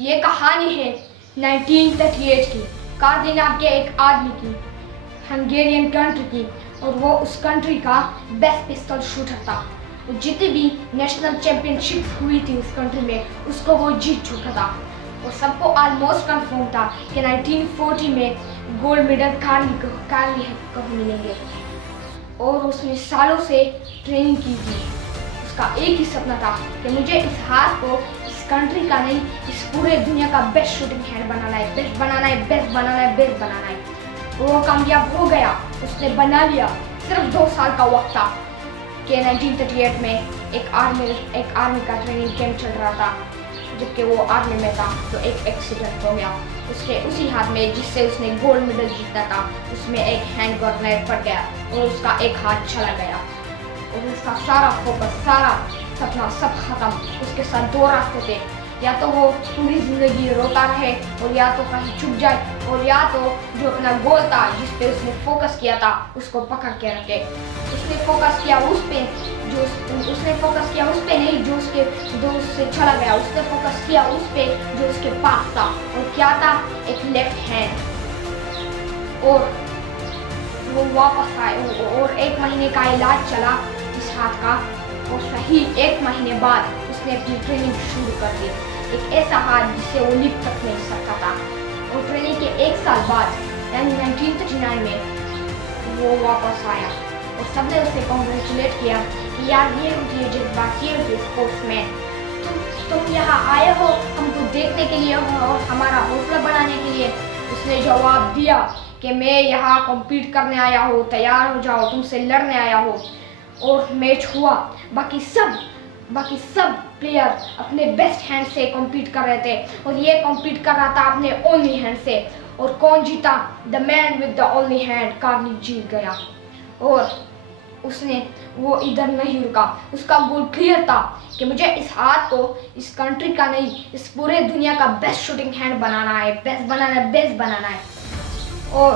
ये कहानी है 1938 की, कार्दी नाम के एक आदमी की, हंगेरियन कंट्री की। और वो उस कंट्री का बेस्ट पिस्टल शूटर था। वो जितनी भी नेशनल चैंपियनशिप हुई थी उस कंट्री में, उसको वो जीत चुका था। और सबको ऑलमोस्ट कंफर्म था कि 1940 में गोल्ड मेडल कार्ली को मिलेंगे। और उसने सालों से ट्रेनिंग की थी। उसका एक ही सपना था कि मुझे इस हाथ को इस कंट्री का नहीं, इस पूरे दुनिया का बेस्ट शूटिंग हैंड बनाना है, बेस्ट बनाना है, बेस्ट बनाना है, बेस्ट बनाना है। वो कामयाब हो गया, उसने बना लिया। सिर्फ 2 साल का वक्त था कि 1938 में एक आर्मी का ट्रेनिंग कैंप चल रहा था। जबकि वो आर्मी में था तो एक एक्सीडेंट हो गया। उसके उसी हाथ में जिससे उसने गोल्ड मेडल जीता था, उसमें एक हैंड ग्रेनेड पड़ गया और उसका एक हाथ चला गया। और उसका सारा फोकस, सारा सपना सब खत्म। उसके साथ 2 रास्ते थे, या तो वो पूरी जिंदगी रोता रहे और या तो कहीं छुप जाए, और या तो जो अपना गोल था जिस पे उसने फोकस किया था उसको पकड़ के रखे। उसने फोकस किया उस पे नहीं जो उसके दोस्त से चला गया। उसने फोकस किया उस पे जो उसके पास था, और क्या था? एक लेफ्ट हैंड। और वो वापस आए और 1 महीने का इलाज चला इस हाथ का। और सही 1 महीने बाद उसने अपनी ट्रेनिंग शुरू कर दी। एक ऐसा हाथ जिससे वो लिप तक नहीं सकता था। और ट्रेनिंग के 1 साल बाद यानी 1939 में वो वापस आया और सबने उसे कॉन्ग्रेचुलेट किया कि यार ये होती है जज्बात, ये होती है स्पोर्ट्समैन। तुम यहाँ आए हो हमको देखने के लिए और हमारा हौसला बढ़ाने के लिए। उसने जवाब दिया कि मैं यहाँ कॉम्पीट करने आया हूँ, तैयार हो जाओ, तुमसे लड़ने आया हूँ। और मैच हुआ। बाकी सब प्लेयर अपने बेस्ट हैंड से कॉम्पीट कर रहे थे और ये कॉम्पीट कर रहा था अपने ओनली हैंड से। और कौन जीता? The man with the only hand, Carly जीत गया। और वो इधर नहीं रुका। उसका गोल क्लियर था कि मुझे इस हाथ को इस कंट्री का नहीं, इस पूरे दुनिया का बेस्ट शूटिंग हैंड बनाना है, बेस्ट बनाना है। और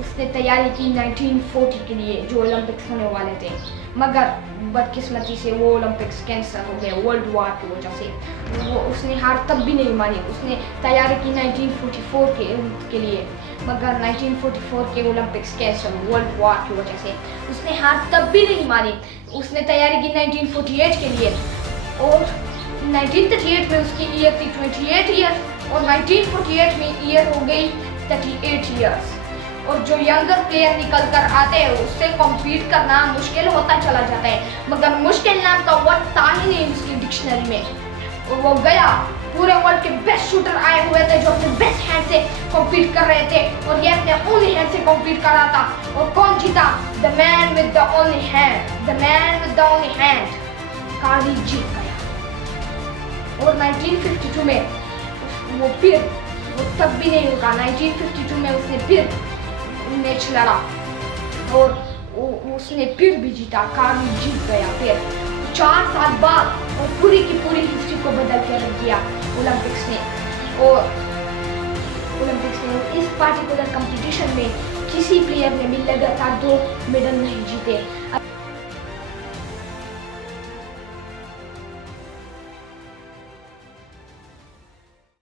उसने तैयारी की 1940 के लिए जो ओलंपिक्स होने वाले थे। मगर बदकिस्मती से वो ओलंपिक्स कैंसिल हो गए वर्ल्ड वॉर की वजह से। उसने हार तब भी नहीं मानी। उसने तैयारी की 1944 के लिए, मगर 1944 के ओलंपिक्स कैंसिल वर्ल्ड वॉर की वजह से। उसने हार तब भी नहीं मानी। उसने तैयारी की 1948 के लिए, और 1938 में उसकी ईयर थी 28 ईयर्स और 1948 में ईयर हो गई 38 ईयर्स। और जो यंगर प्लेयर निकल कर आते हैं उससे कॉम्पीट करना मुश्किल होता चला जाता है। मगर मुश्किल नाम का वर्ड था ही नहीं उसकी डिक्शनरी में। और वो गया, पूरे वर्ल्ड के बेस्ट शूटर आए हुए थे जो अपने बेस्ट हैंड से कॉम्पीट कर रहे थे, और ये अपने ओनली हैंड से कॉम्पीट कर रहा था। और कौन जीता? The man with the only hand, Carly जीत गया। और 1952 में वो तब भी नहीं रुका। 1952 में उसने फिर मैच लड़ा और उसने फिर भी जीता। कार्ली जीत गया फिर 4 साल बाद, और पूरी की पूरी हिस्ट्री को बदल के रख दिया ओलंपिक्स ने। और इस पार्टिकुलर कंपटीशन में किसी प्लेयर ने भी लगातार 2 मेडल नहीं जीते।